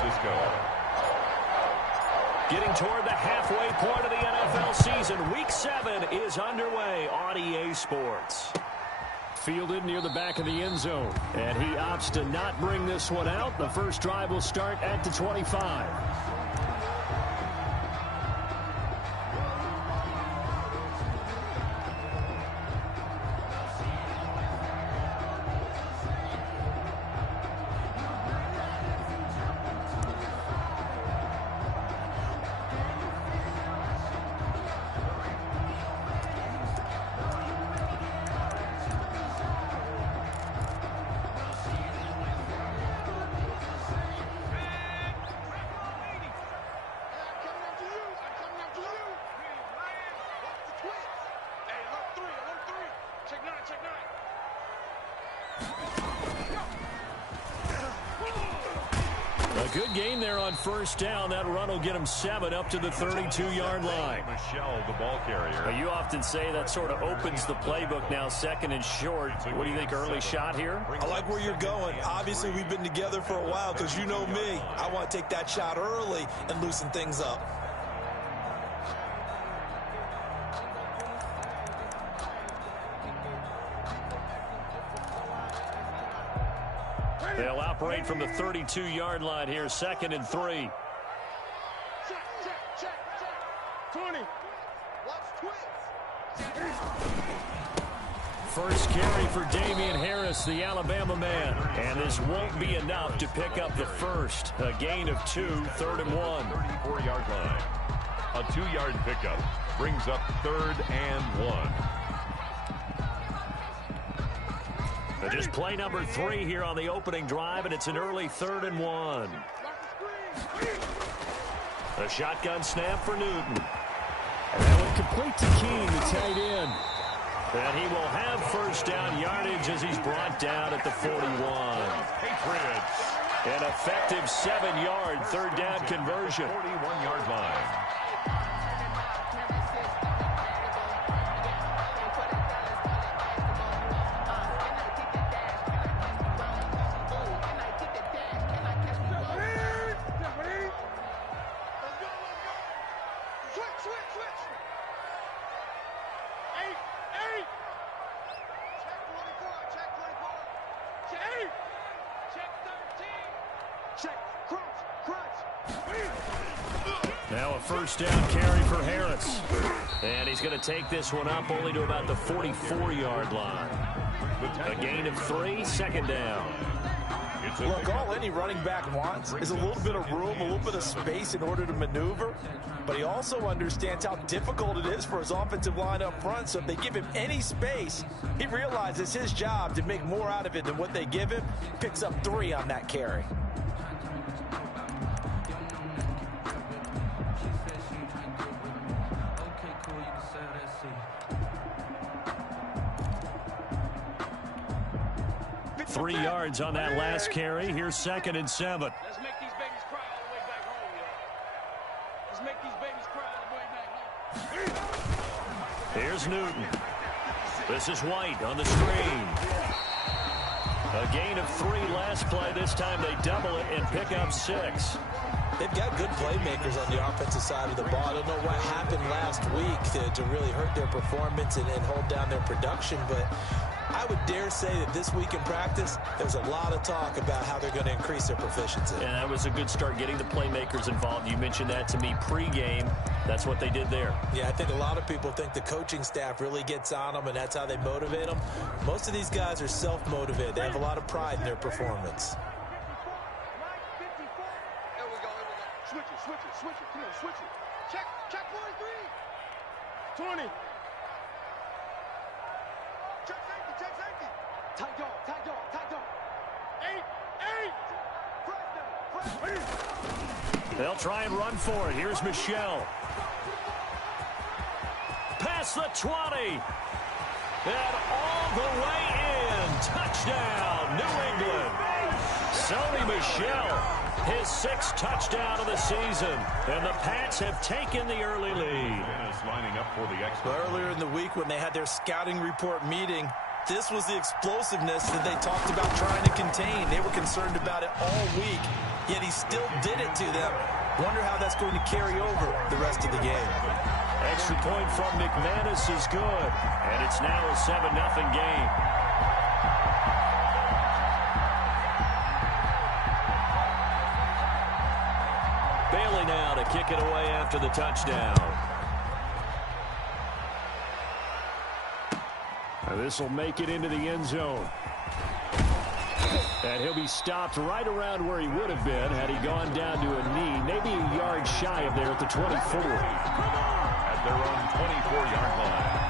Francisco. Getting toward the halfway point of the NFL season. Week 7 is underway on EA Sports. Fielded near the back of the end zone. And he opts to not bring this one out. The first drive will start at the 25. Good game there on first down. That run will get him 7 up to the 32-yard line. Michelle, the ball carrier. Well, you often say that sort of opens the playbook now, second and short. What do you think, early shot here? I like where you're going. Obviously, we've been together for a while because you know me. I want to take that shot early and loosen things up. They'll operate from the 32-yard line here, 2nd and 3. Check. 20. Watch twins. First carry for Damian Harris, the Alabama man. And this won't be enough to pick up the first. A gain of 2, 3rd and 1. 34-yard line. A 2-yard pickup brings up 3rd and 1. Just play number 3 here on the opening drive, and it's an early 3rd and 1. A shotgun snap for Newton. And that one complete to Keene, the tight end. And he will have first down yardage as he's brought down at the 41. Patriots. An effective 7-yard 3rd down conversion. 41-yard line. Now a first down carry for Harris. And he's going to take this one up only to about the 44-yard line. A gain of 3, 2nd down. Look, all any running back wants is a little bit of room, a little bit of space in order to maneuver. But he also understands how difficult it is for his offensive line up front. So if they give him any space, he realizes his job to make more out of it than what they give him. Picks up 3 on that carry. Three yards on that last carry. Here's 2nd and 7. Let's make these babies cry all the way back home, y'all. Let's make these babies cry all the way back home. Here's Newton. This is White on the screen. A gain of 3 last play. This time they double it and pick up 6. They've got good playmakers on the offensive side of the ball. I don't know what happened last week to really hurt their performance and hold down their production, but I would dare say that this week in practice, there's a lot of talk about how they're going to increase their proficiency. And that was a good start getting the playmakers involved. You mentioned that to me pregame. That's what they did there. Yeah, I think a lot of people think the coaching staff really gets on them, and that's how they motivate them. Most of these guys are self-motivated. They have a lot of pride in their performance. Switch it. Come on, switch it. Check 43. 20. Check safety. Tight dog. 8. They'll try and run for it. Here's Michelle. Past the 20. And all the way in. Touchdown, New England. Sony Michel. His 6th touchdown of the season. And the Pats have taken the early lead. Lining up for the expert. Earlier in the week when they had their scouting report meeting, this was the explosiveness that they talked about trying to contain. They were concerned about it all week. yet he still did it to them. Wonder how that's going to carry over the rest of the game. Extra point from McManus is good, and it's now a 7-0 game. Bailey now to kick it away after the touchdown. This will make it into the end zone. And he'll be stopped right around where he would have been had he gone down to a knee, maybe a yard shy of there at the 24. At their own 24-yard line.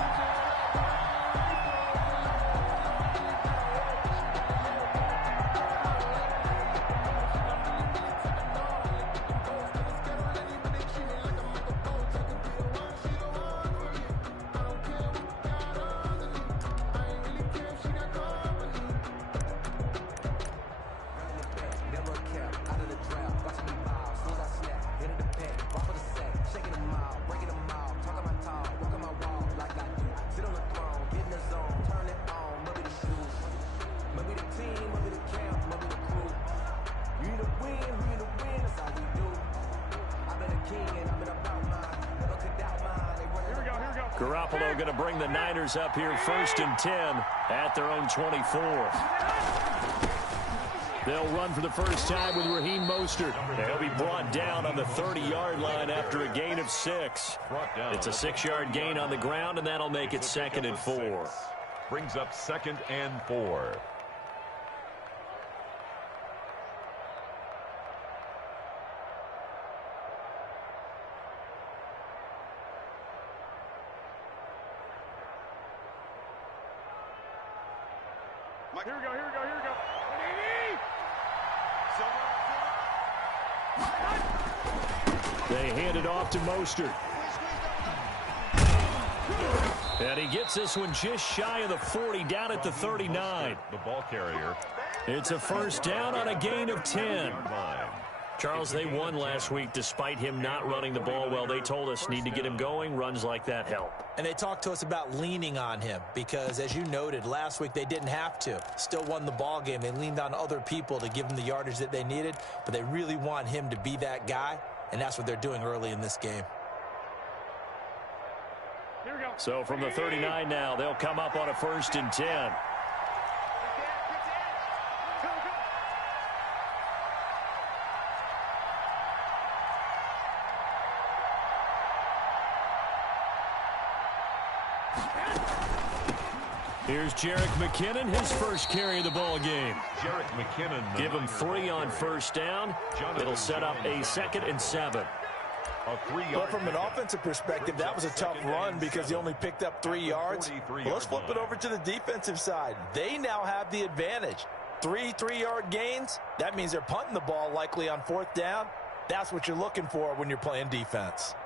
Garoppolo going to bring the Niners up here 1st and 10 at their own 24. They'll run for the first time with Raheem Mostert. They'll be brought down on the 30-yard line after a gain of 6. It's a 6-yard gain on the ground, and that'll make it 2nd and 4. Brings up 2nd and 4. Here we go, here we go, here we go. They hand it off to Mostert. And he gets this one just shy of the 40, down at the 39. The ball carrier. It's a first down on a gain of 10. Charles, they won last week despite him not running the ball well. They told us need to get him going. Runs like that help. And they talked to us about leaning on him because, as you noted, last week they didn't have to. Still won the ball game. They leaned on other people to give them the yardage that they needed, but they really want him to be that guy, and that's what they're doing early in this game. Here we go. So from the 39 now, they'll come up on a 1st and 10. Here's Jerick McKinnon, his first carry of the ball game. Jerick McKinnon. Give him 3 on first down. It'll set up a 2nd and 7. But from an offensive perspective, that was a tough run because he only picked up 3 yards. Well, let's flip it over to the defensive side. They now have the advantage. 3 3-yard gains. That means they're punting the ball likely on 4th down. That's what you're looking for when you're playing defense.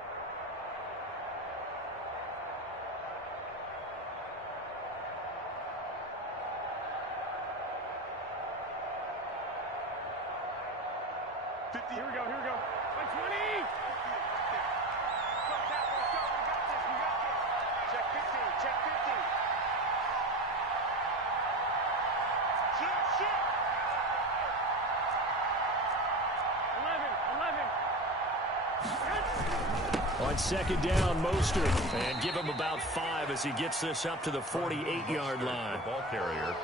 Here we go, here we go. 120! Go, Cap, let's go. We got this, we got this. Check 15, check 15. Shoot, shoot! 11. On 2nd down, Mostert. And give him about 5 as he gets this up to the 48-yard line. The ball carrier.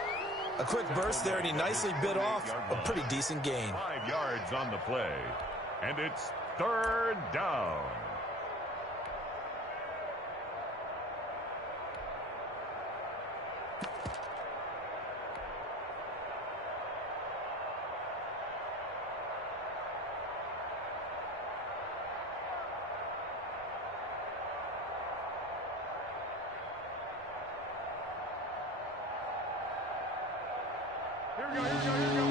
A quick burst there, and he nicely bit off a pretty decent gain. 5 yards on the play. And it's 3rd down. Here we go, here we go, here we go.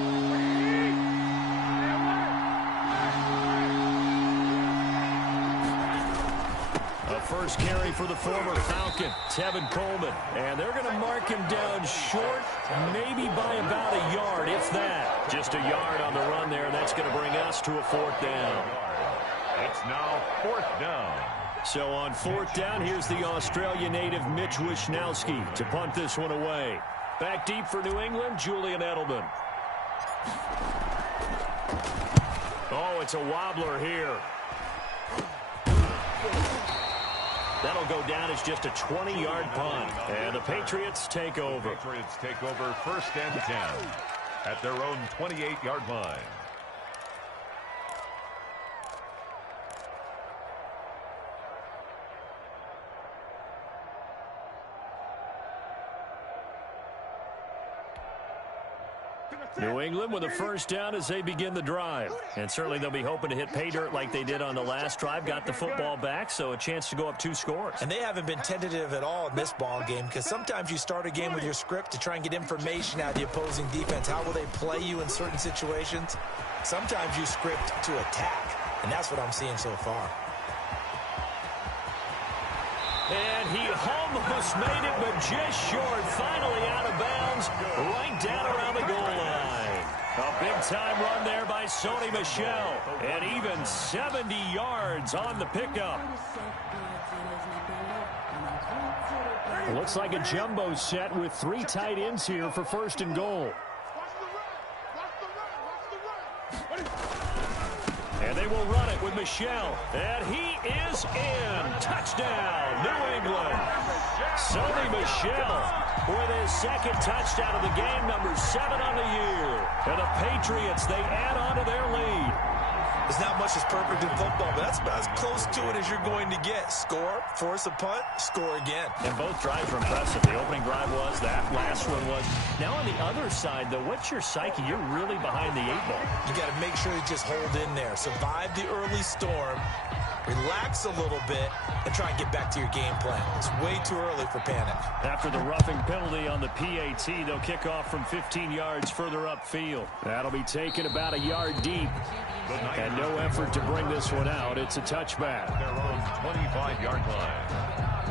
A first carry for the former Falcon, Tevin Coleman. And they're going to mark him down short, maybe by about a yard, if that. Just a yard on the run there, and that's going to bring us to a 4th down. It's now 4th down. So on 4th down, here's the Australia native Mitch Wishnowsky to punt this one away. Back deep for New England, Julian Edelman. Oh, it's a wobbler here. That'll go down as just a 20-yard punt. And the Patriots take over. The Patriots take over 1st and 10 at their own 28-yard line. New England with a 1st down as they begin the drive. And certainly they'll be hoping to hit pay dirt like they did on the last drive. Got the football back, so a chance to go up 2 scores. And they haven't been tentative at all in this ball game, because sometimes you start a game with your script to try and get information out of the opposing defense. How will they play you in certain situations? Sometimes you script to attack, and that's what I'm seeing so far. And he almost made it, but just short. Finally out of bounds, right down around the goal line. A big-time run there by Sony Michel. And even 70 yards on the pickup. Looks like a jumbo set with 3 tight ends here for 1st and goal. And they will run it with Michel. And he is in. Touchdown, New England. Sony Michel with his 2nd touchdown of the game, number 7 on the year. And the Patriots, they add on to their lead. There's not much that's perfect in football, but that's about as close to it as you're going to get. Score, force a punt, score again. And both drives were impressive. The opening drive was, that last one was. Now on the other side, though, what's your psyche? You're really behind the 8 ball. You got to make sure you just hold in there. Survive the early storm, relax a little bit, and try and get back to your game plan. It's way too early for panic. After the roughing penalty on the PAT, they'll kick off from 15 yards further upfield. That'll be taken about a yard deep. And no effort to bring this one out. It's a touchback. Their own 25-yard line.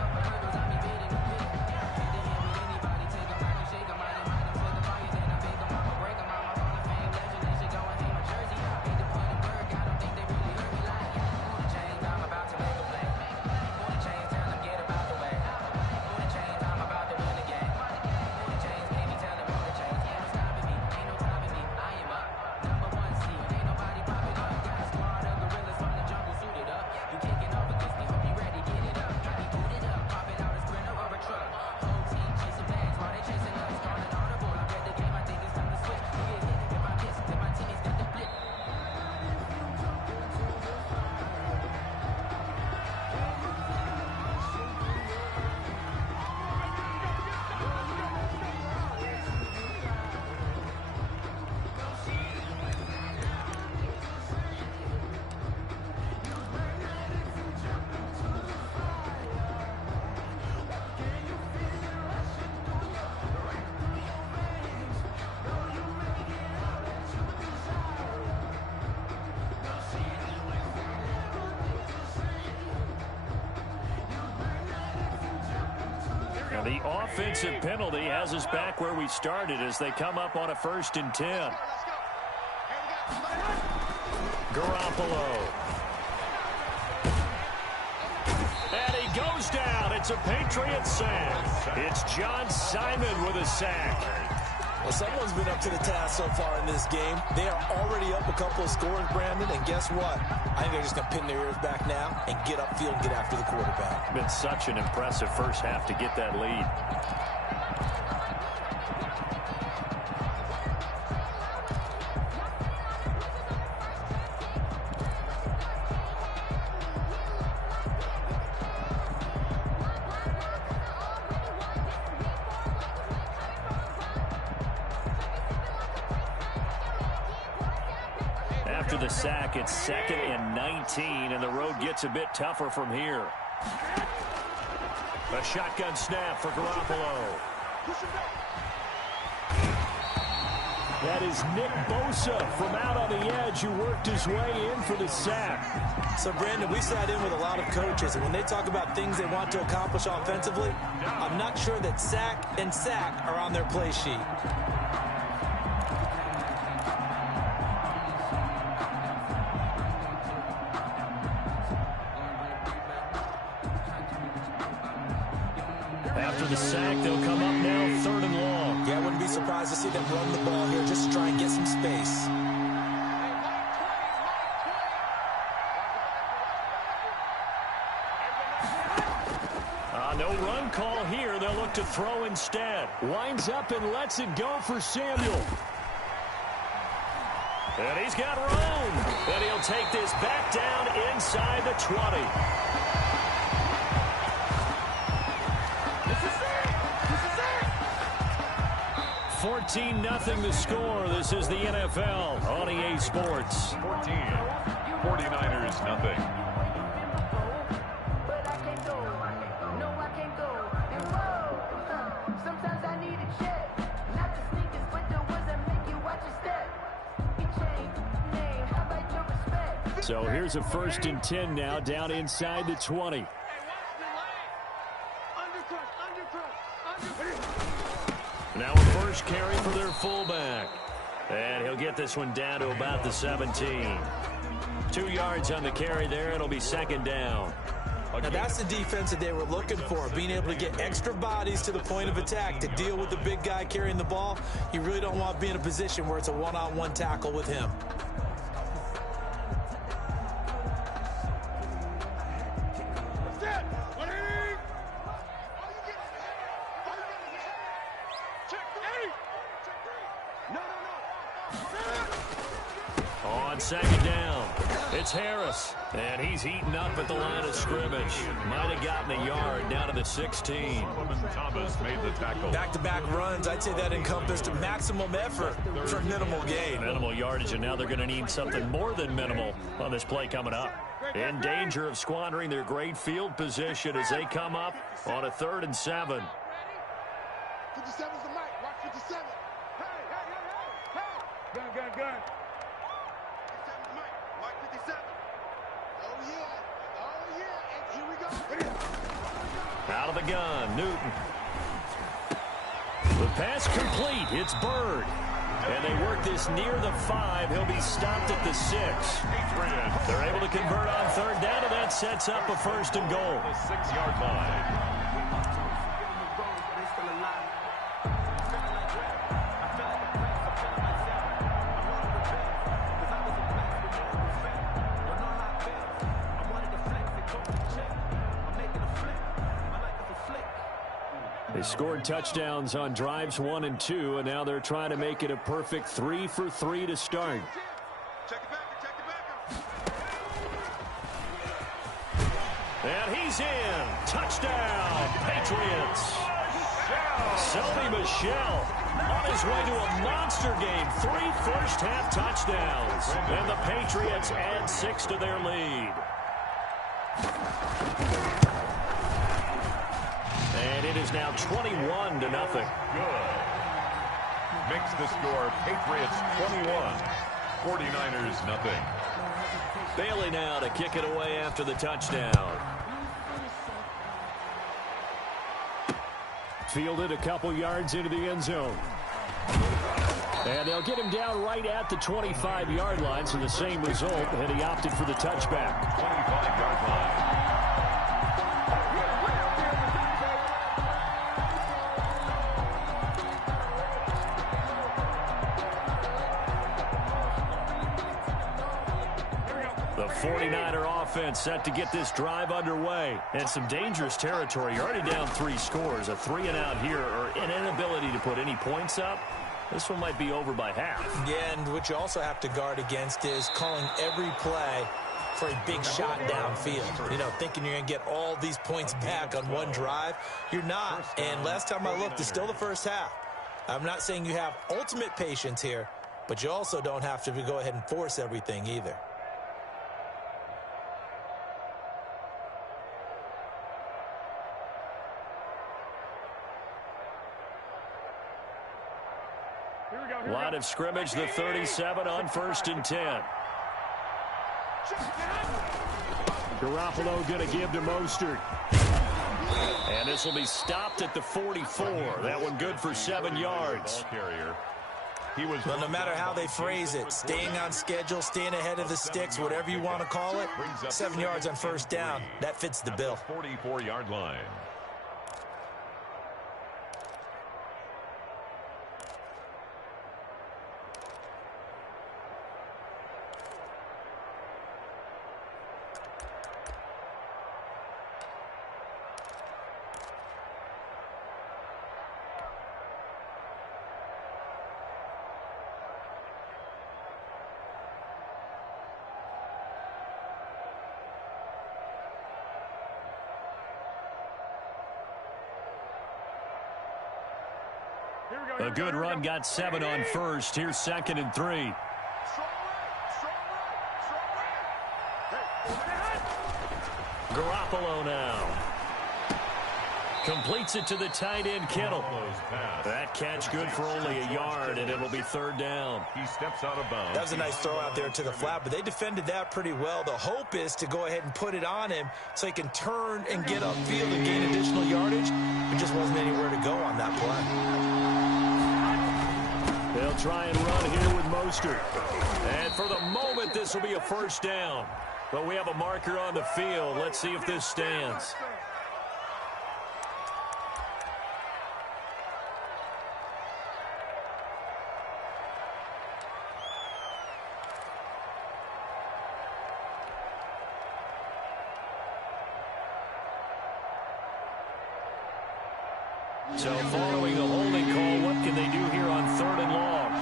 The offensive penalty has us back where we started as they come up on a 1st and 10. Garoppolo. And he goes down. It's a Patriot sack. It's John Simon with a sack. Well, someone's been up to the task so far in this game. They are already up a couple of scores, Brandon, and guess what? I think they're just going to pin their ears back now and get upfield and get after the quarterback. Been such an impressive first half to get that lead. After the sack, it's 2nd and 19, and the road gets a bit tougher from here. A shotgun snap for Garoppolo. That is Nick Bosa from out on the edge who worked his way in for the sack. So, Brandon, we sat in with a lot of coaches, and when they talk about things they want to accomplish offensively, I'm not sure that sack and sack are on their play sheet. After the sack, they'll come up now 3rd and long. Yeah, I wouldn't be surprised to see them run the ball here just to try and get some space. No run call here. They'll look to throw instead. Winds up and lets it go for Samuel. And he's got room. And he'll take this back down inside the 20. 14-0 the score. This is the NFL on EA Sports. 14. 49ers nothing. So here's a 1st and 10 now down inside the 20. Now a first carry for their fullback. And he'll get this one down to about the 17. 2 yards on the carry there. It'll be 2nd down. Now that's the defense that they were looking for, being able to get extra bodies to the point of attack to deal with the big guy carrying the ball. You really don't want to be in a position where it's a one-on-one tackle with him. On 2nd down, it's Harris, and he's heating up at the line of scrimmage. Might have gotten a yard down to the 16. Thomas made the tackle. Back-to-back runs, I'd say that encompassed maximum effort for minimal gain. Minimal yardage, and now they're going to need something more than minimal on this play coming up. In danger of squandering their great field position as they come up on a 3rd and 7. 57's the mic. Watch 57. Hey. Gun. 57's the mic. Watch 57. Oh, yeah. And here we go. Out of the gun, Newton. The pass complete. It's Bird. And they work this near the 5. He'll be stopped at the 6. They're able to convert on 3rd down, and that sets up a 1st and goal. The 6-yard line. They scored touchdowns on drives 1 and 2, and now they're trying to make it a perfect 3 for 3 to start. Check it back. And he's in. Touchdown, Patriots. Sony Michel on his way to a monster game. 3 first-half touchdowns. And the Patriots add 6 to their lead. And it is now 21-0. Good. Makes the score Patriots 21. 49ers nothing. Bailey now to kick it away after the touchdown. Fielded a couple yards into the end zone. And they'll get him down right at the 25-yard line, so the same result, and he opted for the touchback. 25-yard line. The 49er offense set to get this drive underway. And some dangerous territory. You're already down 3 scores. A 3-and-out here, or an inability to put any points up. This one might be over by half. Yeah, and what you also have to guard against is calling every play for a big shot downfield. You know, thinking you're going to get all these points back on one drive. You're not. And last time I looked, it's still the first half. I'm not saying you have ultimate patience here, but you also don't have to go ahead and force everything either. Line of scrimmage, the 37 on 1st and 10. Garoppolo going to give to Mostert. And this will be stopped at the 44. That one good for 7 yards. Well, no matter how they phrase it, staying on schedule, staying ahead of the sticks, whatever you want to call it, 7 yards on 1st down, that fits the bill. 44-yard line. A good run got 7 on first. Here's 2nd and 3. Garoppolo now. Completes it to the tight end, Kittle. That catch good for only a yard, and it'll be 3rd down. He steps out of bounds. That was a nice throw out there to the flat, but they defended that pretty well. The hope is to go ahead and put it on him so he can turn and get upfield and gain additional yardage. There just wasn't anywhere to go on that play. They'll try and run here with Mostert. And for the moment, this will be a 1st down. But we have a marker on the field. Let's see if this stands. So following the holding call, what can they do here on 3rd and long?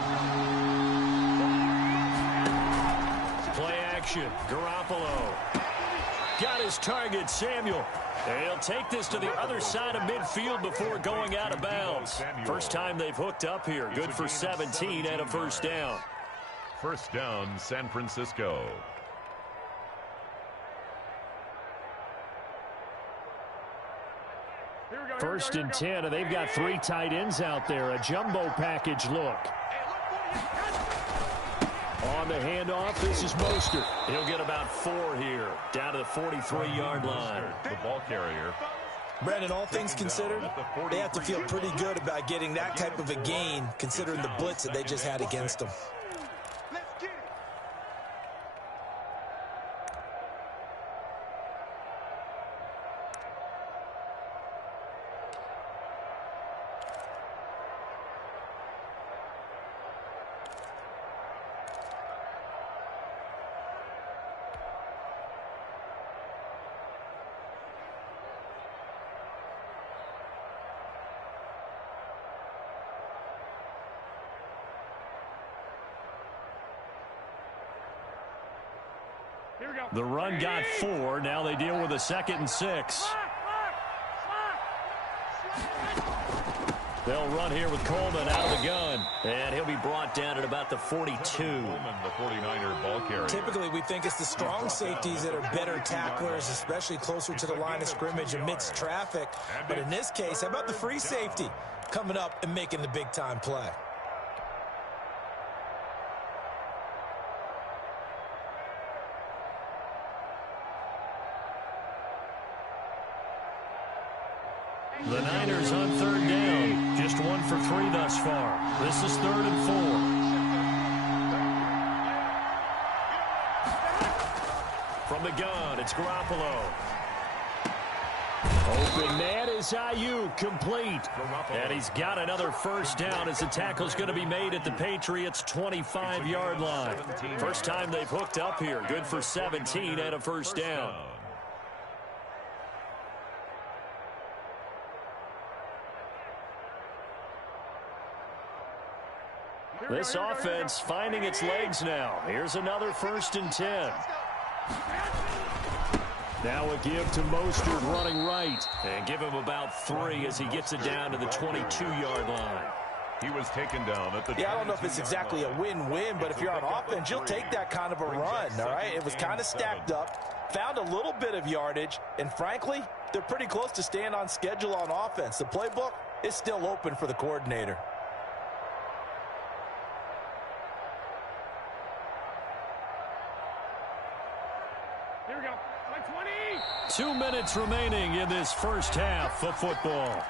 Play action. Garoppolo. Got his target, Samuel. He'll take this to the other side of midfield before going out of bounds. First time they've hooked up here. Good for 17 and a 1st down. 1st down, San Francisco. First and 10, and they've got 3 tight ends out there. A jumbo package look. On the handoff, this is Mostert. He'll get about 4 here, down to the 43-yard line. The ball carrier. Brandon, all things considered, they have to feel pretty good about getting that type of a gain, considering the blitz that they just had against them. The run got 4. Now they deal with a 2nd and 6. They'll run here with Coleman out of the gun. And he'll be brought down at about the 42. Coleman, the 49er ball carrier. Typically, we think it's the strong safeties that are better tacklers, especially closer to the line of scrimmage amidst traffic. But in this case, how about the free safety coming up and making the big-time play? The Niners on 3rd down. Just 1 for 3 thus far. This is 3rd and 4. From the gun, it's Garoppolo. Open man is Ayuk, complete. And he's got another 1st down as the tackle's going to be made at the Patriots' 25-yard line. First time they've hooked up here. Good for 17 and a 1st down. This offense finding its legs now. Here's another 1st and 10. Now a give to Mostert running right. And give him about 3 as he gets it down to the 22-yard line. He was taken down at the... Yeah, I don't know if it's exactly a win-win, but if you're on offense, you'll take that kind of a run, all right? It was kind of stacked up, found a little bit of yardage, and frankly, they're pretty close to staying on schedule on offense. The playbook is still open for the coordinator. Here we go. 20. 2 minutes remaining in this first half of football.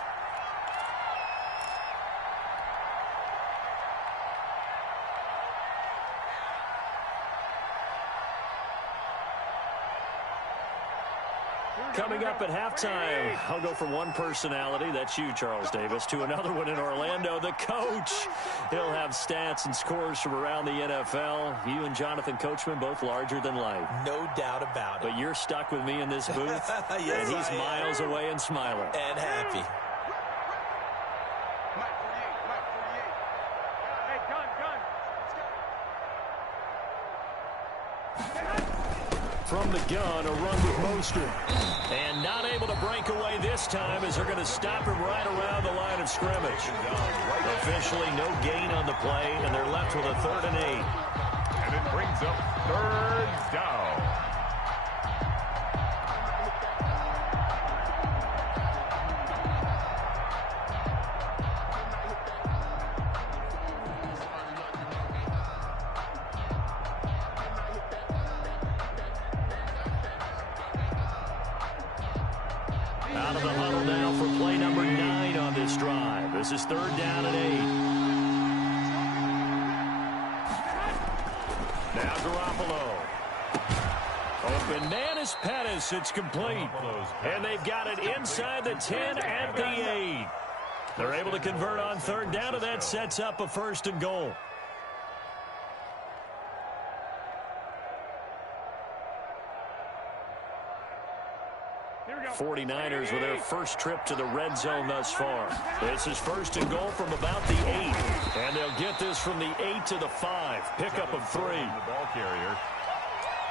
Coming up at halftime, I'll go from one personality, that's you, Charles Davis, to another one in Orlando, the coach. He'll have stats and scores from around the NFL. You and Jonathan Coachman, both larger than life. No doubt about it. But you're stuck with me in this booth, Yes, and he's miles away and smiling. And happy. Mike 48. Hey, gun. From the gun, a run with Mostert. And not able to break away this time as they're going to stop him right around the line of scrimmage. Officially no gain on the play, and they're left with a 3rd and 8. And it brings up 3rd down. Out of the huddle now for play number 9 on this drive. This is 3rd down and 8. Now Garoppolo. Open man is Pettis. It's complete. And they've got it inside the 10 at the 8. They're able to convert on 3rd down, and that sets up a 1st and goal. 49ers with their first trip to the red zone thus far. This is 1st and goal from about the 8. And they'll get this from the 8 to the 5. Pickup of 3. The ball carrier.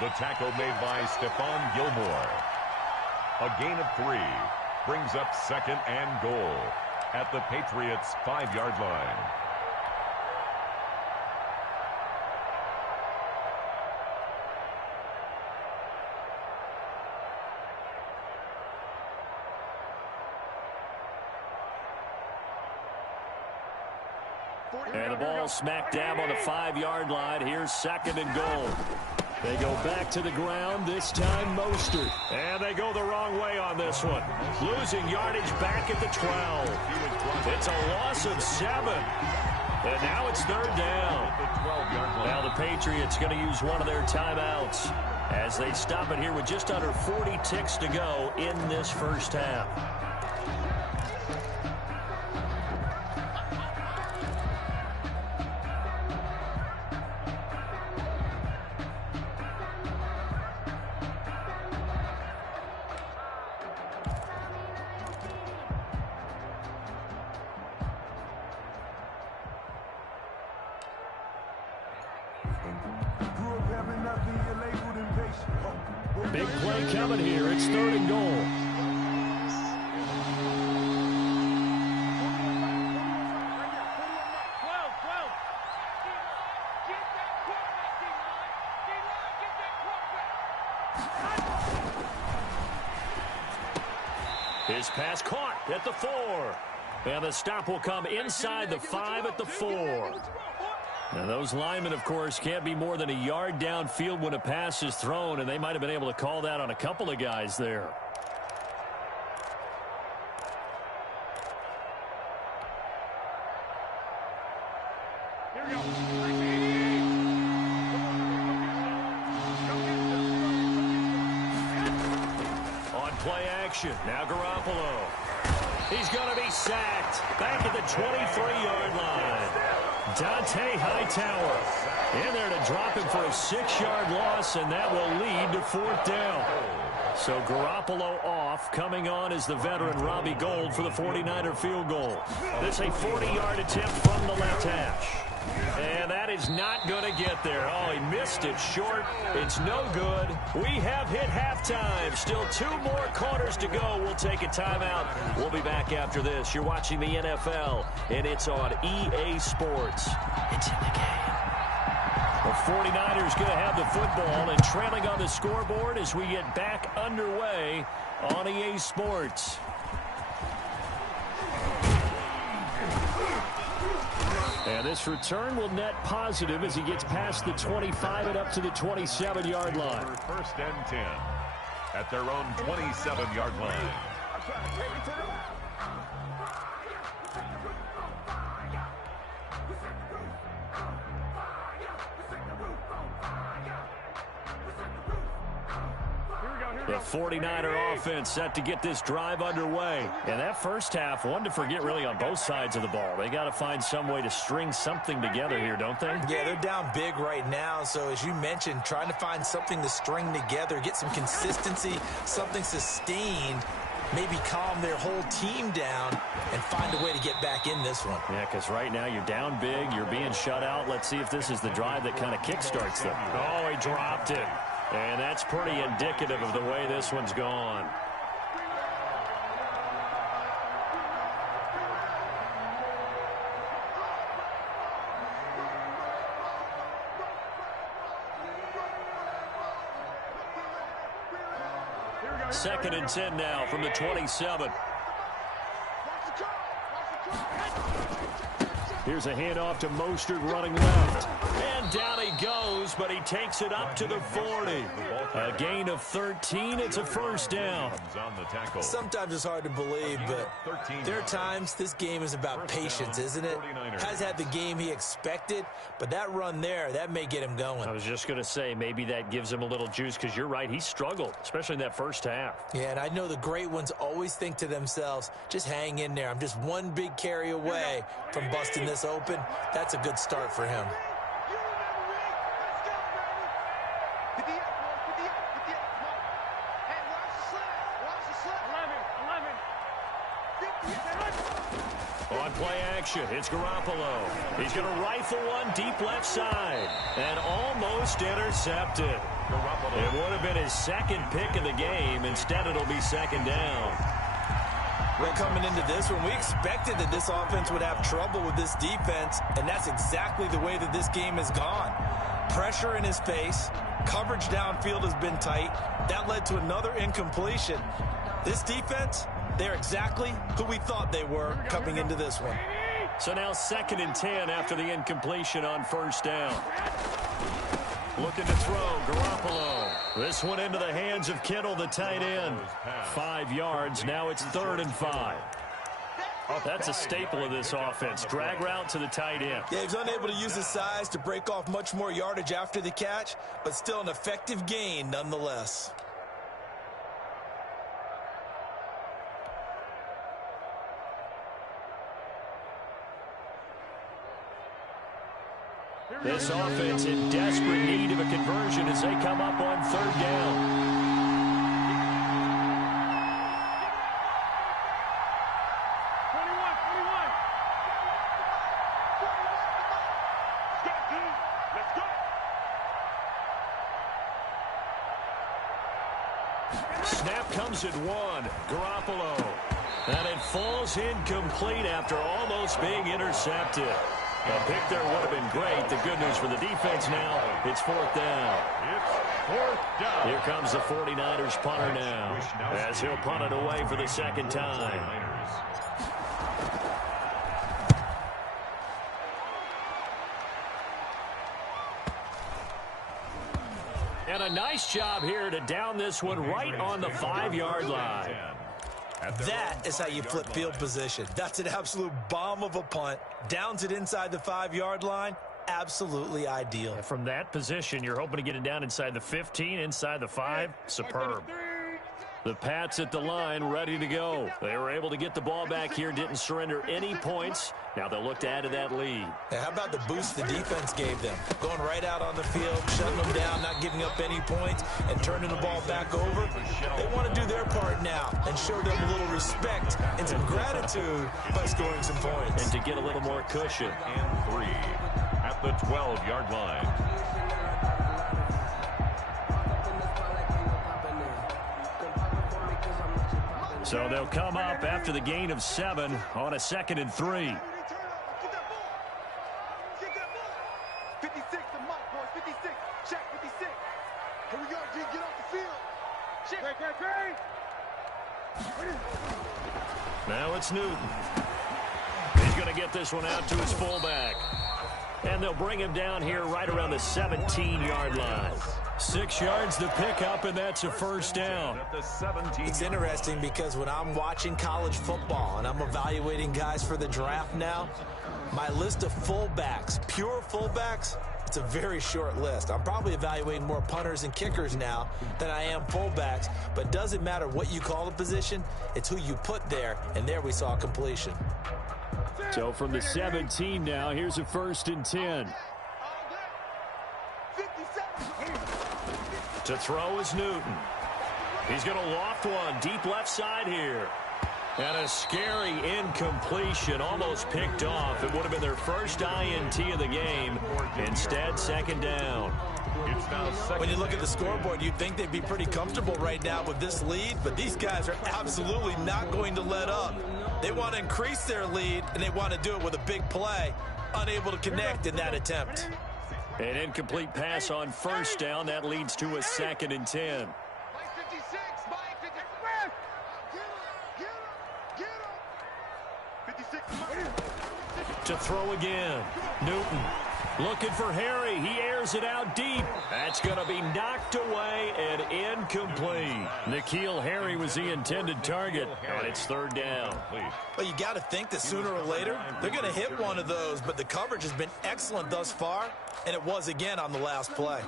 The tackle made by Stephon Gilmore. A gain of 3 brings up 2nd and goal at the Patriots' 5-yard line. And the ball smack dab on the 5-yard line. Here's 2nd and goal. They go back to the ground, this time Mostert. And they go the wrong way on this one. Losing yardage back at the 12. It's a loss of 7. And now it's 3rd down. Now the Patriots going to use one of their timeouts as they stop it here with just under 40 ticks to go in this first half. Big play coming here. It's 3rd and goal. His pass caught at the 4. And the stop will come inside the 5 at the 4. And those linemen, of course, can't be more than a yard downfield when a pass is thrown, and they might have been able to call that on a couple of guys there. Here we go. On play action, now Garoppolo. He's going to be sacked back at the 23-yard line. Dante Hightower in there to drop him for a 6-yard loss, and that will lead to 4th down. So Garoppolo off. Coming on is the veteran Robbie Gould for the 49er field goal. This is a 40-yard attempt from the left hash. And that is not going to get there. Oh, he missed it short. It's no good. We have hit halftime. Still 2 more quarters to go. We'll take a timeout. We'll be back after this. You're watching the NFL, and it's on EA Sports. It's in the game. The 49ers going to have the football and trailing on the scoreboard as we get back underway on EA Sports. And this return will net positive as he gets past the 25 and up to the 27-yard line. 1st and 10 at their own 27-yard line. The 49er offense set to get this drive underway. And that first half, one to forget really on both sides of the ball. They got to find some way to string something together here, don't they? Yeah, they're down big right now. So as you mentioned, trying to find something to string together, get some consistency, something sustained, maybe calm their whole team down and find a way to get back in this one. Yeah, because right now you're down big, you're being shut out. Let's see if this is the drive that kind of kickstarts them. Oh, he dropped it. And that's pretty indicative of the way this one's gone. Second and 10 now from the 27. Here's a handoff to Mostert running left. And down he goes, but he takes it up to the 40. A gain of 13. It's a first down. Sometimes it's hard to believe, but there are times this game is about patience, isn't it? Has had the game he expected, but that run there, that may get him going. I was just going to say, maybe that gives him a little juice, because you're right, he struggled, especially in that first half. Yeah, and I know the great ones always think to themselves, just hang in there. I'm just one big carry away from busting this open. That's a good start for him. On play action, it's Garoppolo. He's going to rifle one deep left side and almost intercepted. It would have been his second pick of the game. Instead, it'll be second down. Well, coming into this one, we expected that this offense would have trouble with this defense, and that's exactly the way that this game has gone. Pressure in his face, coverage downfield has been tight. That led to another incompletion. This defense, they're exactly who we thought they were coming into this one. So now second and 10 after the incompletion on first down. Looking to throw, Garoppolo. This one into the hands of Kittle, the tight end. 5 yards, now it's 3rd and 5. That's a staple of this offense. Drag route to the tight end. Yeah, he's unable to use his size to break off much more yardage after the catch, but still an effective gain nonetheless. This offense in desperate need of a conversion as they come up on 3rd down. Snap comes at 1. Garoppolo. And it falls incomplete after almost being intercepted. A pick there would have been great. The good news for the defense now, it's 4th down. It's 4th down. Here comes the 49ers punter now, as he'll punt it away for the second time. And a nice job here to down this one right on the 5-yard line. That is how you flip field position. That's an absolute bomb of a punt. Downs it inside the 5-yard line. Absolutely ideal. And from that position, you're hoping to get it down inside the 15, inside the 5. Superb. The Pats at the line, ready to go. They were able to get the ball back here, didn't surrender any points. Now they'll look to add to that lead. Now, how about the boost the defense gave them? Going right out on the field, shutting them down, not giving up any points, and turning the ball back over. They want to do their part now and show them a little respect and some gratitude by scoring some points. And to get a little more cushion. And 3 at the 12-yard line. So they'll come up after the gain of 7 on a 2nd and 3. 56, the mark, boys. 56. Check 56. Here we go, G. Get off the field. Check. Now it's Newton. He's going to get this one out to his fullback. And they'll bring him down here right around the 17-yard line. 6 yards to pick up, and that's a first down. It's interesting because when I'm watching college football and I'm evaluating guys for the draft now, my list of fullbacks, pure fullbacks, it's a very short list. I'm probably evaluating more punters and kickers now than I am fullbacks, but it doesn't matter what you call the position, it's who you put there, and there we saw completion. So from the 17 now, here's a 1st and 10. To throw is Newton. He's going to loft one deep left side here. And a scary incompletion, almost picked off. It would have been their first INT of the game. Instead, second down. It's now second. When you look at the scoreboard, you'd think they'd be pretty comfortable right now with this lead, but these guys are absolutely not going to let up. They want to increase their lead, and they want to do it with a big play. Unable to connect in that attempt. An incomplete pass on first down. That leads to a 2nd and 10. To throw again. Newton looking for Harry. He airs it out deep. That's going to be knocked away and incomplete. N'Keal Harry was the intended target, and it's 3rd down. Well, you got to think that sooner or later they're going to hit one of those, but the coverage has been excellent thus far, and it was again on the last play.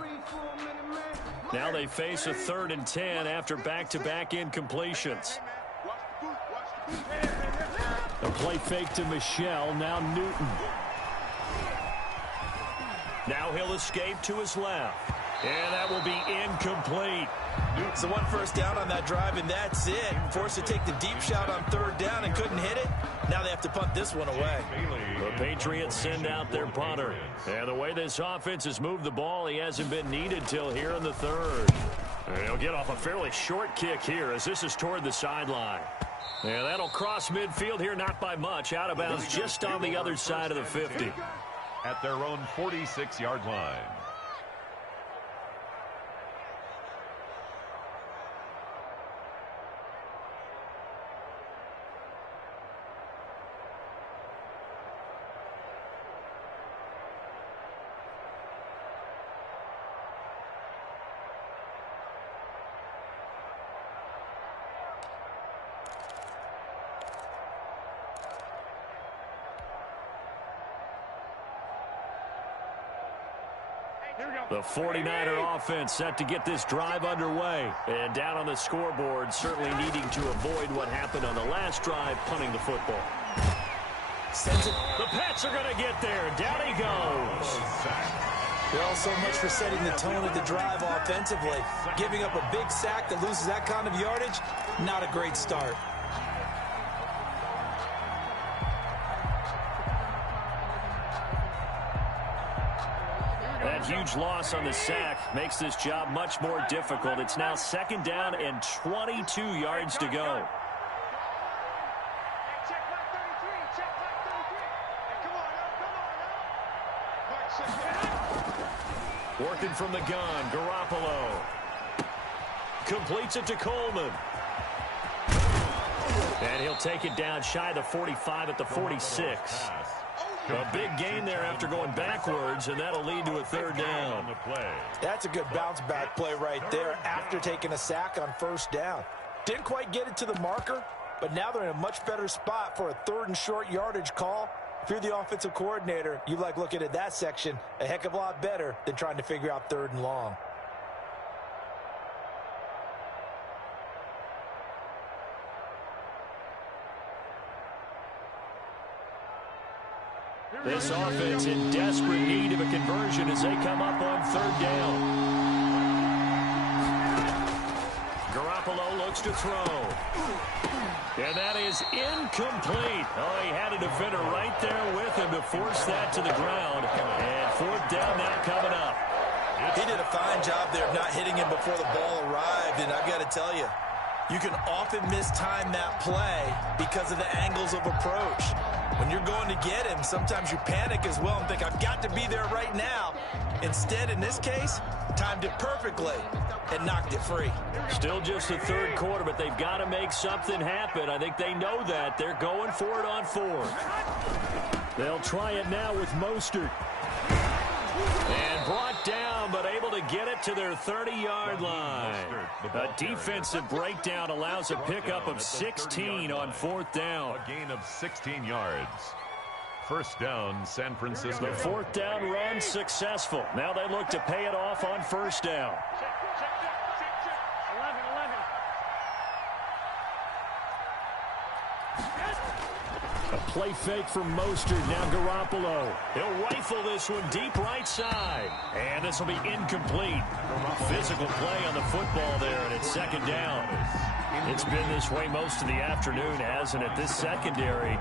Now they face a 3rd and 10 after back-to-back incompletions. A play fake to Michel, now Newton. Now he'll escape to his left. And that will be incomplete. So 1 first down on that drive, and that's it. Forced to take the deep shot on 3rd down and couldn't hit it. Now they have to punt this one away. The Patriots send out their punter. And the way this offense has moved the ball, he hasn't been needed till here in the 3rd. And he'll get off a fairly short kick here as this is toward the sideline. Yeah, that'll cross midfield here, not by much. Out of bounds just on the other side of the 50. At their own 46-yard line. The 49er offense set to get this drive underway. And down on the scoreboard, certainly needing to avoid what happened on the last drive, punting the football. The Pats are going to get there. Down he goes. Well, so much for setting the tone of the drive offensively. Giving up a big sack that loses that kind of yardage, not a great start. That huge loss on the sack makes this job much more difficult. It's now 2nd down and 22 yards to go. Check back 33. Check back 33. Come on, Working from the gun, Garoppolo. Completes it to Coleman. And he'll take it down shy of the 45 at the 46. A big gain there after going backwards, and that'll lead to a 3rd down. That's a good bounce-back play right there after taking a sack on 1st down. Didn't quite get it to the marker, but now they're in a much better spot for a 3rd and short yardage call. If you're the offensive coordinator, you like looking at that section a heck of a lot better than trying to figure out 3rd and long. This offense in desperate need of a conversion as they come up on 3rd down. Garoppolo looks to throw. And that is incomplete. Oh, he had a defender right there with him to force that to the ground. And 4th down now coming up. He did a fine job there of not hitting him before the ball arrived, and I've got to tell you, you can often mistime that play because of the angles of approach. When you're going to get him, sometimes you panic as well and think, I've got to be there right now. Instead, in this case, timed it perfectly and knocked it free. Still just the 3rd quarter, but they've got to make something happen. I think they know that. They're going for it on 4th. They'll try it now with Mostert. And brought down, but able to get it to their 30-yard line. A defensive breakdown allows a pickup of 16 on 4th down. A gain of 16 yards. 1st down, San Francisco. The 4th down run successful. Now they look to pay it off on 1st down. check. 11. A play fake from Mostert. Now Garoppolo. He'll rifle this one deep right side. And this will be incomplete. Physical play on the football there, and it's second down. It's been this way most of the afternoon, hasn't it? This secondary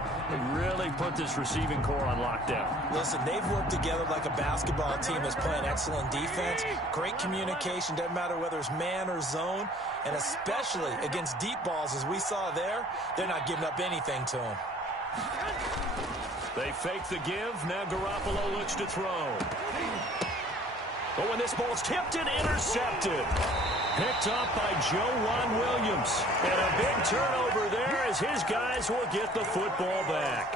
really put this receiving core on lockdown. Listen, they've worked together like a basketball team that's playing excellent defense. Great communication, doesn't matter whether it's man or zone. And especially against deep balls, as we saw there, they're not giving up anything to them. They fake the give. Now Garoppolo looks to throw. But when this ball's tipped and intercepted. Picked up by Joe Williams. And a big turnover there as his guys will get the football back.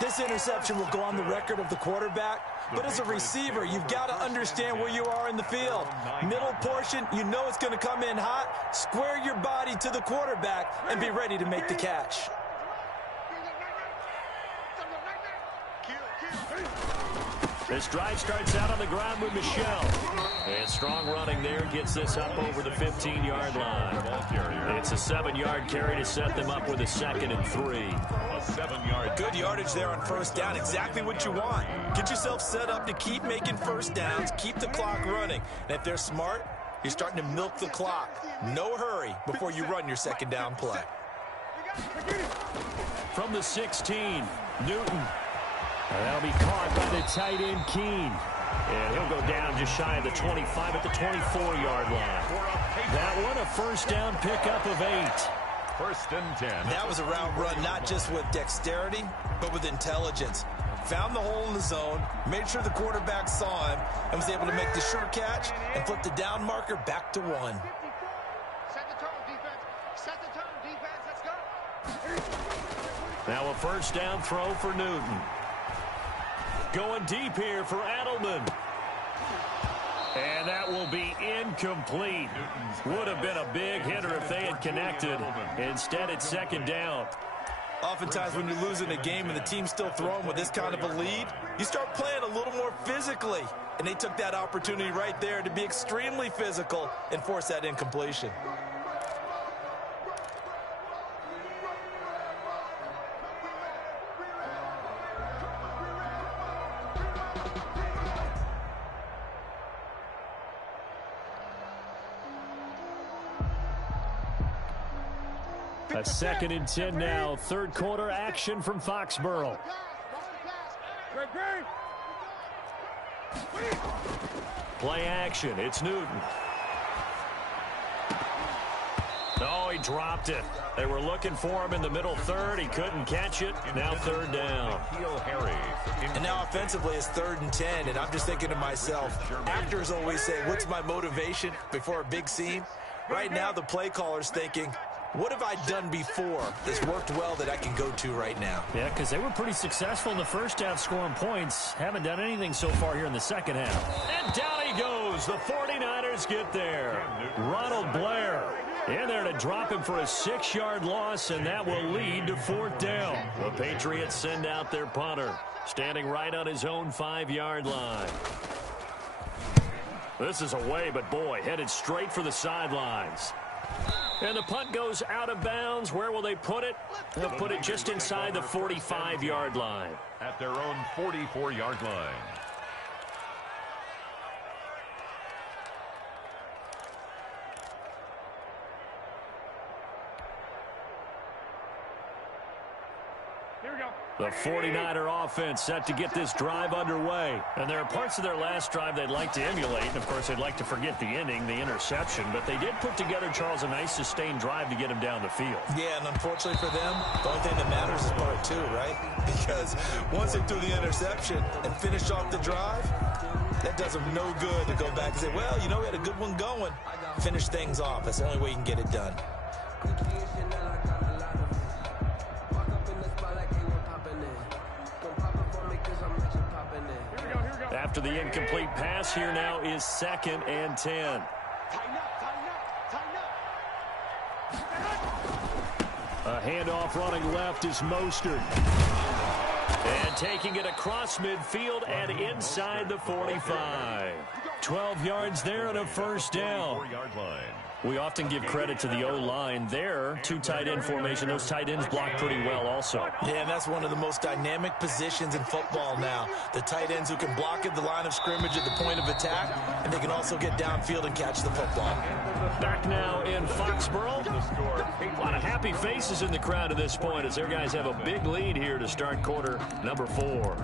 This interception will go on the record of the quarterback. But as a receiver, you've got to understand where you are in the field. Middle portion, you know it's going to come in hot. Square your body to the quarterback and be ready to make the catch. This drive starts out on the ground with Michel. And strong running there gets this up over the 15-yard line. It's a 7-yard carry to set them up with a 2nd and 3. A 7-yard. Good yardage there on first down. Exactly what you want. Get yourself set up to keep making first downs, keep the clock running. And if they're smart, you're starting to milk the clock. No hurry before you run your second down play. From the 16, Newton. And that'll be caught by the tight end, Keene. And he'll go down just shy of the 25 at the 24-yard line. That one, a first down pickup of 8. First and 10. That was a route run not just with dexterity, but with intelligence. Found the hole in the zone, made sure the quarterback saw him, and was able to make the sure catch and flip the down marker back to 1. Set the tone, defense. Set the tone, defense. Let's go. Now a first down throw for Newton. Going deep here for Adelman. And that will be incomplete. Would have been a big hitter if they had connected. Instead, it's second down. Oftentimes when you're losing a game and the team's still throwing with this kind of a lead, you start playing a little more physically. And they took that opportunity right there to be extremely physical and force that incompletion. A 2nd and 10 now. Third quarter action from Foxborough. Play action. It's Newton. Oh, he dropped it. They were looking for him in the middle third. He couldn't catch it. Now third down. And now offensively it's 3rd and 10. And I'm just thinking to myself, actors always say, what's my motivation before a big scene? Right now the play caller's thinking, what have I done before that's worked well that I can go to right now? Yeah, because they were pretty successful in the first half scoring points. Haven't done anything so far here in the second half. And down he goes. The 49ers get there. Ronald Blair in there to drop him for a 6-yard loss, and that will lead to 4th down. The Patriots send out their punter, standing right on his own 5-yard line. This is away, but boy, headed straight for the sidelines. And the punt goes out of bounds. Where will they put it? They'll put it just inside the 45-yard line. At their own 44-yard line. Here we go. The 49er offense set to get this drive underway. And there are parts of their last drive they'd like to emulate. And, of course, they'd like to forget the inning, the interception. But they did put together, Charles, a nice sustained drive to get him down the field. Yeah, and unfortunately for them, the only thing that matters is part 2, right? Because once they threw the interception and finished off the drive, that does them no good to go back and say, well, you know, we had a good one going. Finish things off. That's the only way you can get it done. After the incomplete pass, here now is 2nd and 10. Tighten up, tighten up, tighten up. A handoff running left is Mostert. And taking it across midfield and inside the 45. 12 yards there and a first down. 4-yard line. We often give credit to the O-line there. Two tight end formation. Those tight ends block pretty well also. Yeah, and that's one of the most dynamic positions in football now. The tight ends who can block at the line of scrimmage at the point of attack, and they can also get downfield and catch the football. Back now in Foxborough. A lot of happy faces in the crowd at this point as their guys have a big lead here to start quarter number 4.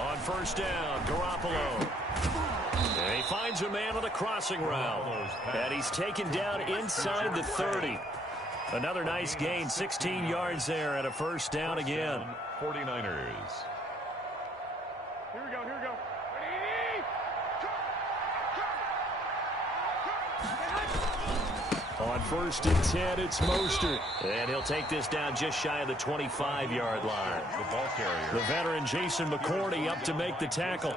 On first down, Garoppolo. And he finds a man on the crossing route. And he's taken down inside the 30. Another nice gain, 16 yards there and a first down again. 49ers. Here we go, here we go. On first and 10, it's Mostert. And he'll take this down just shy of the 25-yard line. The ball carrier. The veteran Jason McCourty up to make the tackle.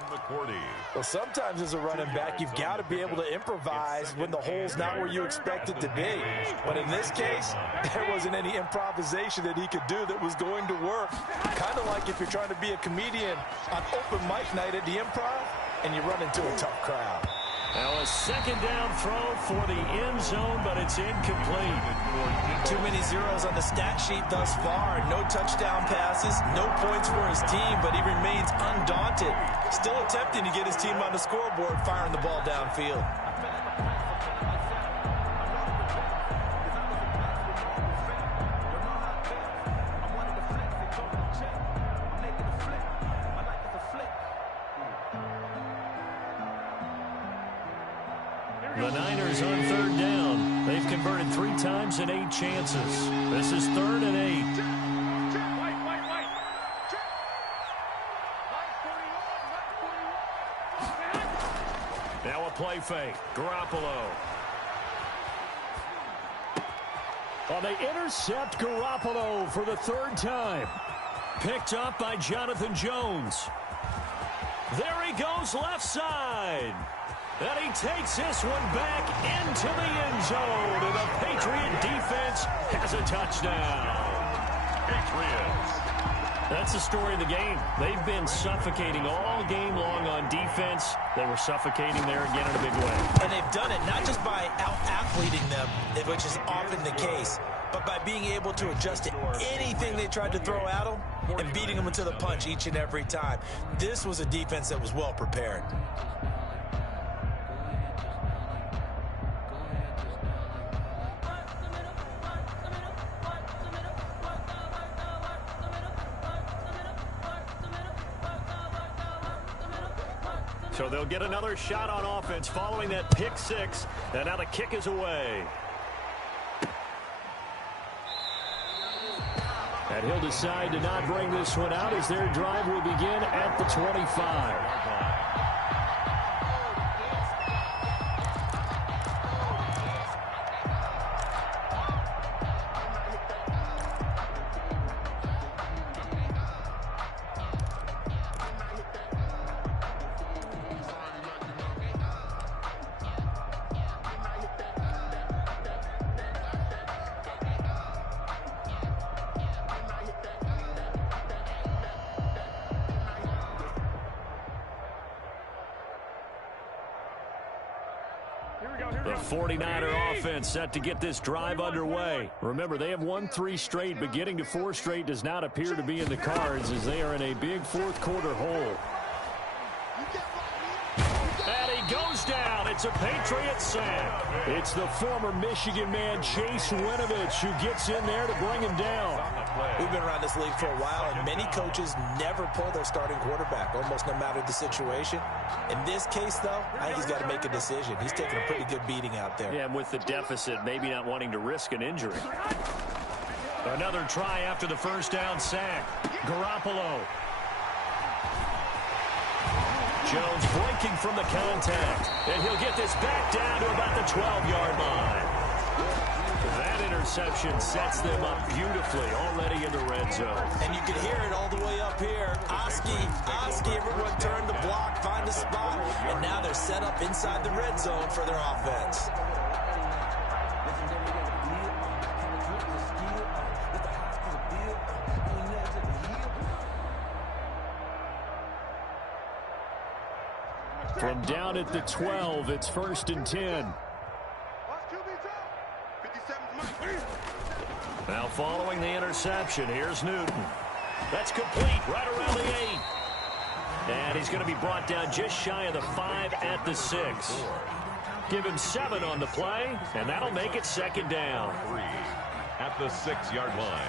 Well, sometimes as a running back, you've got to be able to improvise when the hole's not where you expect it to be. But in this case, there wasn't any improvisation that he could do that was going to work. Kind of like if you're trying to be a comedian on open mic night at the Improv and you run into a tough crowd. Now a second down throw for the end zone, but it's incomplete. Too many zeros on the stat sheet thus far. No touchdown passes, no points for his team, but he remains undaunted. Still attempting to get his team on the scoreboard, firing the ball downfield. The Niners on third down. They've converted 3 times in 8 chances. This is 3rd and 8. Now a play fake. Garoppolo. Oh, they intercept Garoppolo for the 3rd time. Picked up by Jonathan Jones. There he goes left side. And he takes this one back into the end zone. And the Patriot defense has a touchdown. Patriots. That's the story of the game. They've been suffocating all game long on defense. They were suffocating there again in a big way. And they've done it not just by out-athleting them, which is often the case, but by being able to adjust to anything they tried to throw at them and beating them into the punch each and every time. This was a defense that was well prepared. So they'll get another shot on offense following that pick 6. And now the kick is away. And he'll decide to not bring this one out as their drive will begin at the 25. The 49er offense set to get this drive underway. Remember, they have won 3 straight, but getting to 4 straight does not appear to be in the cards as they are in a big 4th quarter hole. And he goes down it's a Patriots sack. It's the former Michigan man, Chase Winovich, who gets in there to bring him down. We've been around this league for a while, and many coaches never pull their starting quarterback, almost no matter the situation. In this case, though, I think he's got to make a decision. He's taking a pretty good beating out there. Yeah, and with the deficit, maybe not wanting to risk an injury. Another try after the first down sack. Garoppolo. Jones breaking from the contact. And he'll get this back down to about the 12-yard line. That interception sets them up beautifully already in the red zone. And you can hear it all the way up here. Oski, everyone turn the block, find a spot. And now they're set up inside the red zone for their offense. From down at the 12, it's 1st and 10. Now following the interception, here's Newton. That's complete right around the 8. And he's going to be brought down just shy of the 5 at the 6. Give him 7 on the play, and that'll make it 2nd down. 3 at the 6-yard line.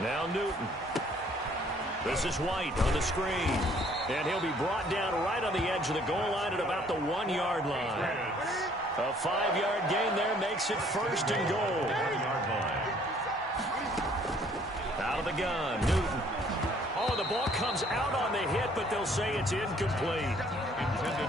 Now Newton. This is White on the screen. And he'll be brought down right on the edge of the goal line at about the 1-yard line. A 5-yard gain there makes it 1st and goal. 1-yard line. Out of the gun, Newton. Oh, the ball comes out on the hit, but they'll say it's incomplete.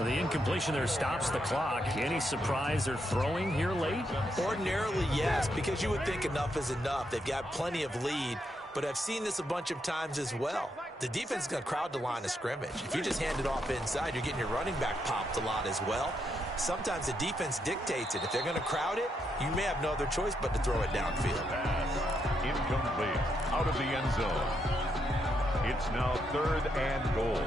The incompletion there stops the clock. Any surprise they're throwing here late? Ordinarily, yes, because you would think enough is enough. They've got plenty of lead, but I've seen this a bunch of times as well. The defense is going to crowd the line of scrimmage. If you just hand it off inside, you're getting your running back popped a lot as well. Sometimes the defense dictates it. If they're going to crowd it, you may have no other choice but to throw it downfield. Pass incomplete. Out of the end zone. It's now 3rd and goal.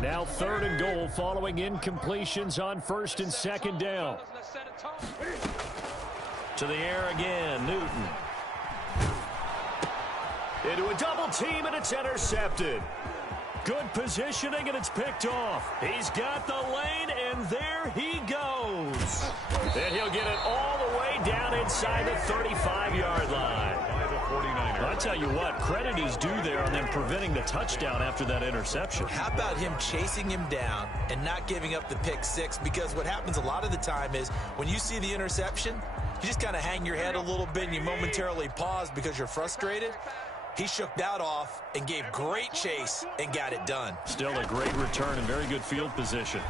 Now 3rd and goal following incompletions on 1st and 2nd down. To the air again, Newton. Into a double team, and it's intercepted. Good positioning, and it's picked off. He's got the lane, and there he goes. And he'll get it all the way down inside the 35-yard line. I tell you what, credit is due there on them preventing the touchdown after that interception. How about him chasing him down and not giving up the pick 6? Because what happens a lot of the time is when you see the interception, you just kind of hang your head a little bit and you momentarily pause because you're frustrated. He shook that off and gave great chase and got it done. Still a great return and very good field position.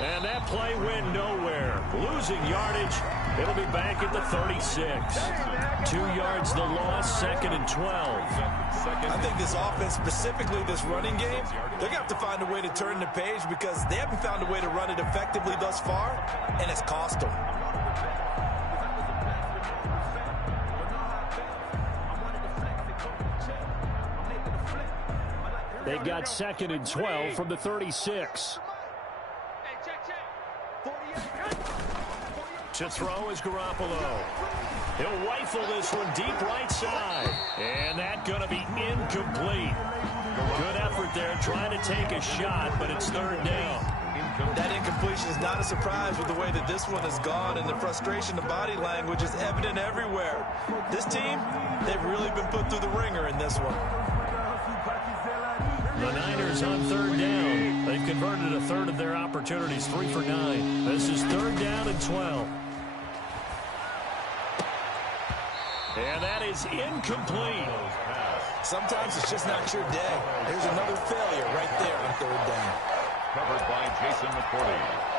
And that play went nowhere. Losing yardage. It'll be back at the 36. 2 yards the loss, 2nd and 12. I think this offense, specifically this running game, they're going to have to find a way to turn the page because they haven't found a way to run it effectively thus far, and it's cost them. They've got 2nd and 12 from the 36. To throw is Garoppolo. He'll rifle this one deep right side. And that's going to be incomplete. Good effort there trying to take a shot, but it's 3rd down. That incompletion is not a surprise with the way that this one has gone, and the frustration, the body language is evident everywhere. This team, they've really been put through the ringer in this one. The Niners on 3rd down. They've converted a third of their opportunities, 3 for 9. This is 3rd down and 12. And that is incomplete. Sometimes it's just not your day. There's another failure right there on 3rd down. Covered by Jason McCourty.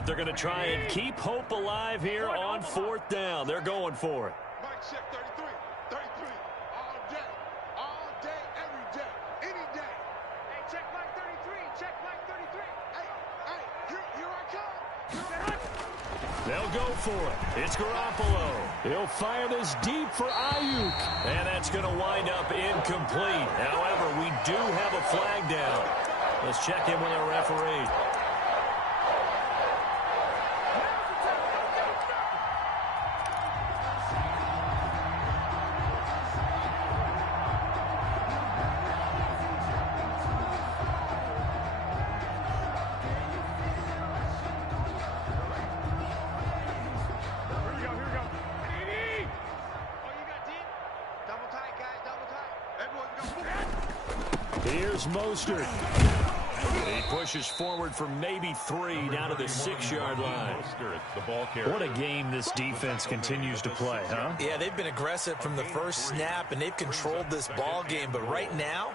right, they're going to try and keep hope alive here on 4th down. They're going for it. Mike check 33. 33. All day, every day, any day. Hey, check Mike 33. Check Mike 33. Hey, here I come. They'll go for it. It's Garoppolo. He'll fire this deep for Ayuk. And that's going to wind up incomplete. However, we do have a flag down. Let's check in with our referee. Here's Mostert. He pushes forward for maybe 3 down to the 6-yard line. What a game this defense continues to play, huh? Yeah, they've been aggressive from the first snap, and they've controlled this ball game. But right now,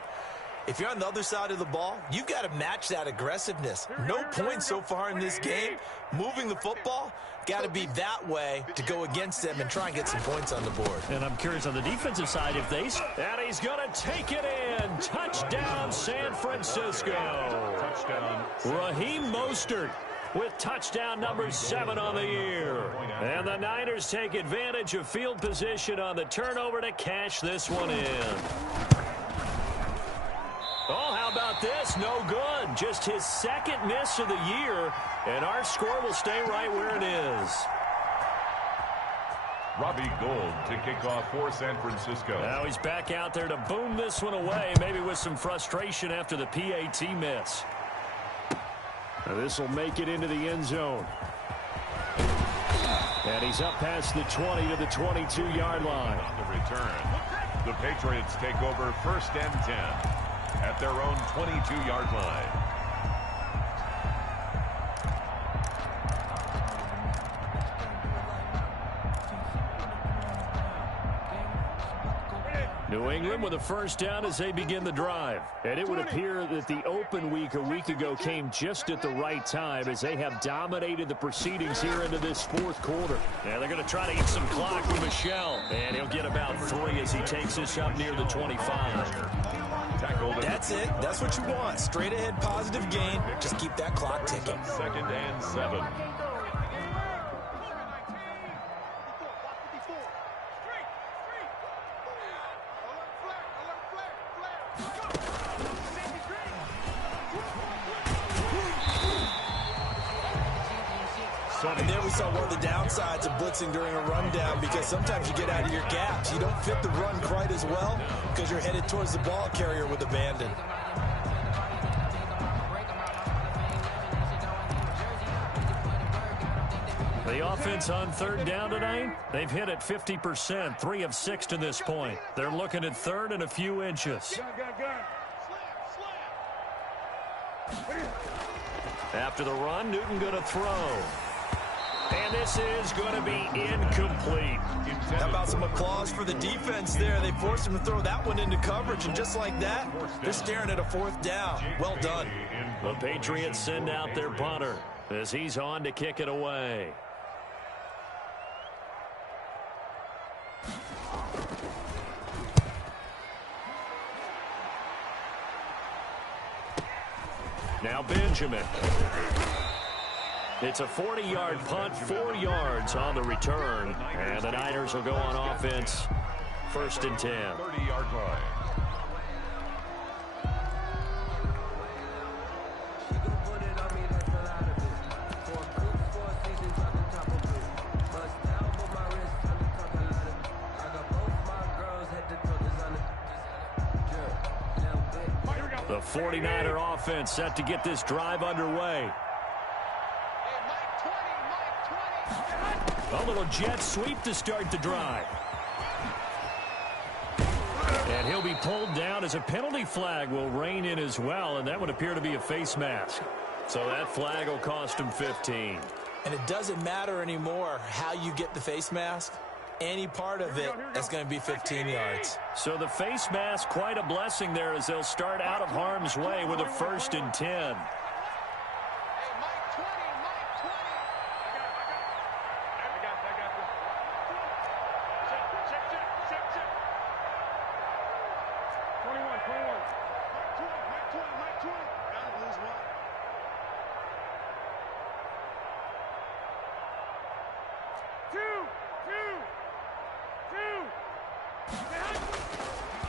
if you're on the other side of the ball, you've got to match that aggressiveness. No points so far in this game. Moving the football, got to be that way to go against them and try and get some points on the board. And I'm curious on the defensive side if they... And he's going to take it in. Touchdown, San Francisco. Touchdown. Raheem Mostert with touchdown number 7 on the year. And the Niners take advantage of field position on the turnover to cash this one in. Oh, how about this? No good. Just his 2nd miss of the year, and our score will stay right where it is. Robbie Gould to kick off for San Francisco. Now he's back out there to boom this one away, maybe with some frustration after the PAT miss. Now this will make it into the end zone. And he's up past the 20 to the 22-yard line. On the return, the Patriots take over 1st and 10 at their own 22-yard line. New England with a 1st down as they begin the drive. And it would appear that the open week a week ago came just at the right time as they have dominated the proceedings here into this 4th quarter. Yeah, they're going to try to eat some clock with Michel. And he'll get about 3 as he takes this up near the 25. That's it. That's what you want. Straight ahead positive gain. Just keep that clock ticking. 2nd and 7. And there we saw one of the downsides of blitzing during a rundown, because sometimes you get out of your gaps. You don't fit the run quite as well because you're headed towards the ball carrier with abandon. The offense on 3rd down tonight, they've hit it 50%, 3 of 6 to this point. They're looking at 3rd and a few inches. After the run, Newton going to throw. And this is going to be incomplete. How about some applause for the defense there? They forced him to throw that one into coverage, and just like that, they're staring at a 4th down. Well done. The Patriots send out their punter as he's on to kick it away. Now Benjamin. It's a 40-yard punt, 4 yards on the return. And the Niners will go on offense, 1st and 10. 30-yard line. The 49er offense set to get this drive underway. A little jet sweep to start the drive. And he'll be pulled down as a penalty flag will rein in as well, and that would appear to be a face mask. So that flag will cost him 15. And it doesn't matter anymore how you get the face mask. Any part of it is going to be 15 yards. So the face mask, quite a blessing there as they'll start out of harm's way with a 1st and 10.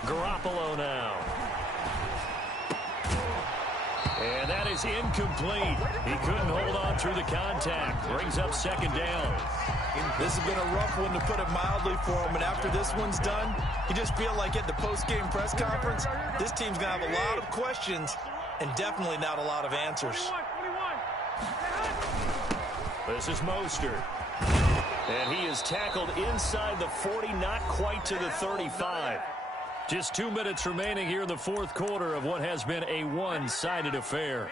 Garoppolo now. And that is incomplete. He couldn't hold on through the contact. Brings up second down. This has been a rough one, to put it mildly, for him. And after this one's done, you just feel like at the post-game press conference, this team's going to have a lot of questions and definitely not a lot of answers. This is Mostert. And he is tackled inside the 40, not quite to the 35. Just 2 minutes remaining here in the fourth quarter of what has been a one-sided affair.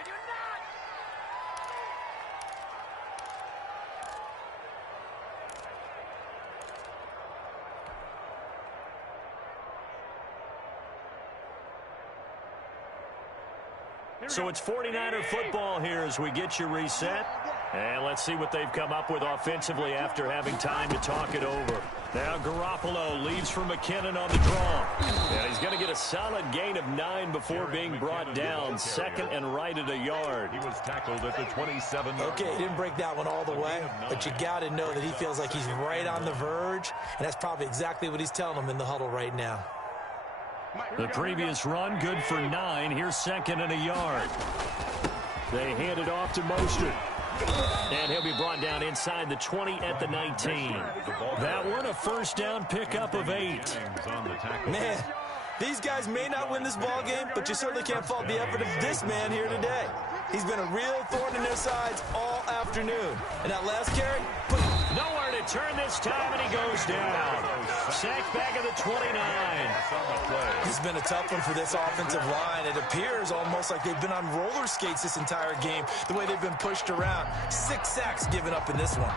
So it's 49er football here as we get you reset. And let's see what they've come up with offensively after having time to talk it over. Now Garoppolo leaves for McKinnon on the draw. And he's going to get a solid gain of 9 before being brought down. Second and right at a yard. He was tackled at the 27. Okay, he didn't break that one all the way, but you got to know that he feels like he's right on the verge, and that's probably exactly what he's telling them in the huddle right now. The previous run, good for 9. Here's second and a yard. They hand it off to Mostert. And he'll be brought down inside the 20 at the 19. That one, a first down pickup of 8. Man, these guys may not win this ball game, but you certainly can't fault the effort of this man here today. He's been a real thorn in their sides all afternoon. And that last carry, nowhere to turn this time, and he goes down. Sacked back at the 29. This has been a tough one for this offensive line. It appears almost like they've been on roller skates this entire game, the way they've been pushed around. 6 sacks given up in this one.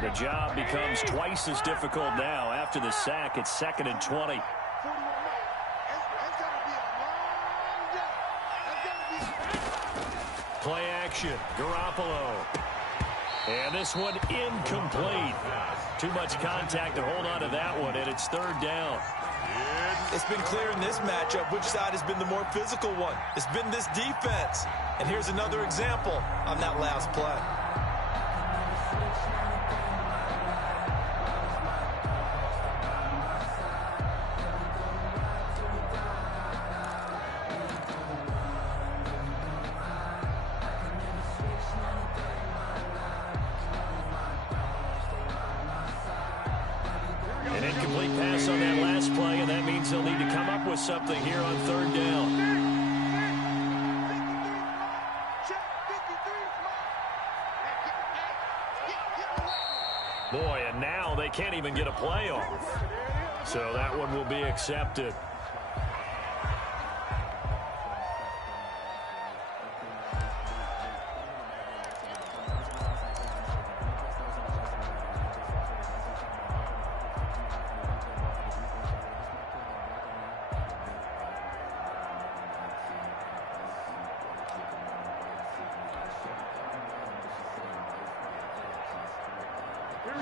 The job becomes twice as difficult now. After the sack, it's second and 20. Play action, Garoppolo. And this one incomplete. Too much contact to hold on to that one, and it's third down. It's been clear in this matchup which side has been the more physical one. It's been this defense. And here's another example on that last play. An incomplete pass on that last play, and that means they'll need to come up with something here on third down. Boy, and now they can't even get a play off. So that one will be accepted.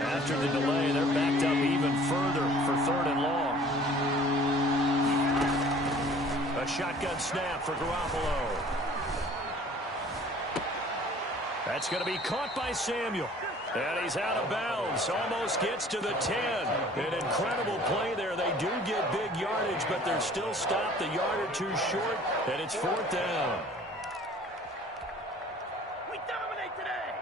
After the delay, they're backed up even further for third and long. A shotgun snap for Garoppolo. That's going to be caught by Samuel. And he's out of bounds. Almost gets to the 10. An incredible play there. They do get big yardage, but they're still stopped a yard or two short, and it's fourth down. We dominate today.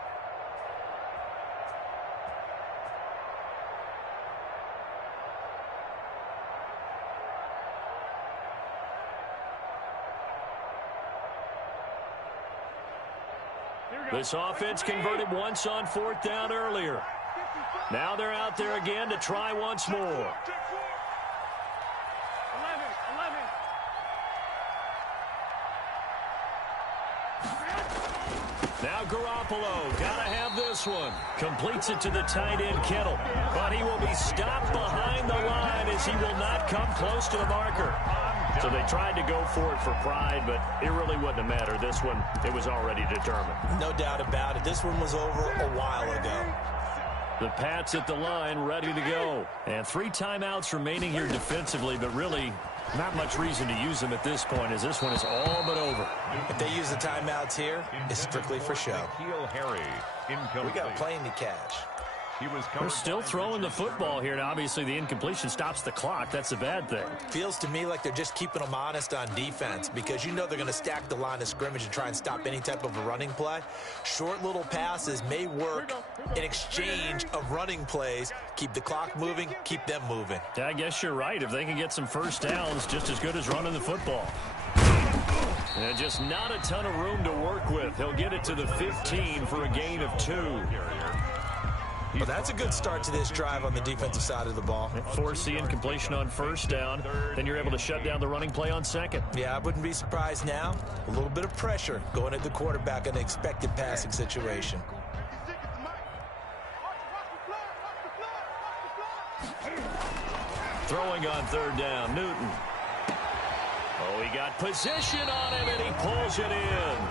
This offense converted once on fourth down earlier. Now they're out there again to try once more. Now Garoppolo, gotta have this one. Completes it to the tight end, Kittle. But he will be stopped behind the line as he will not come close to the marker. So they tried to go for it for pride, but it really wouldn't have mattered. This one, it was already determined. No doubt about it. This one was over a while ago. The Pats at the line, ready to go. And 3 timeouts remaining here defensively, but really not much reason to use them at this point, as this one is all but over. If they use the timeouts here, it's strictly for show. We got a plane to catch. They're still throwing the football here, and obviously the incompletion stops the clock. That's a bad thing. Feels to me like they're just keeping them honest on defense, because you know they're going to stack the line of scrimmage and try and stop any type of a running play. Short little passes may work in exchange of running plays. Keep the clock moving, keep them moving. Yeah, I guess you're right. If they can get some first downs, just as good as running the football. And just not a ton of room to work with. He'll get it to the 15 for a gain of 2. Well, that's a good start to this drive on the defensive side of the ball. Force the incompletion on first down. Then you're able to shut down the running play on second. Yeah, I wouldn't be surprised now. A little bit of pressure going at the quarterback in an expected passing situation. Throwing on third down, Newton. Oh, he got position on him, and he pulls it in.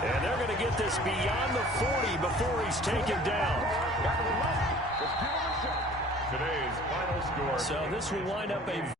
And they're going to get this beyond the 40 before he's taken down. Today's final score. So this will wind up a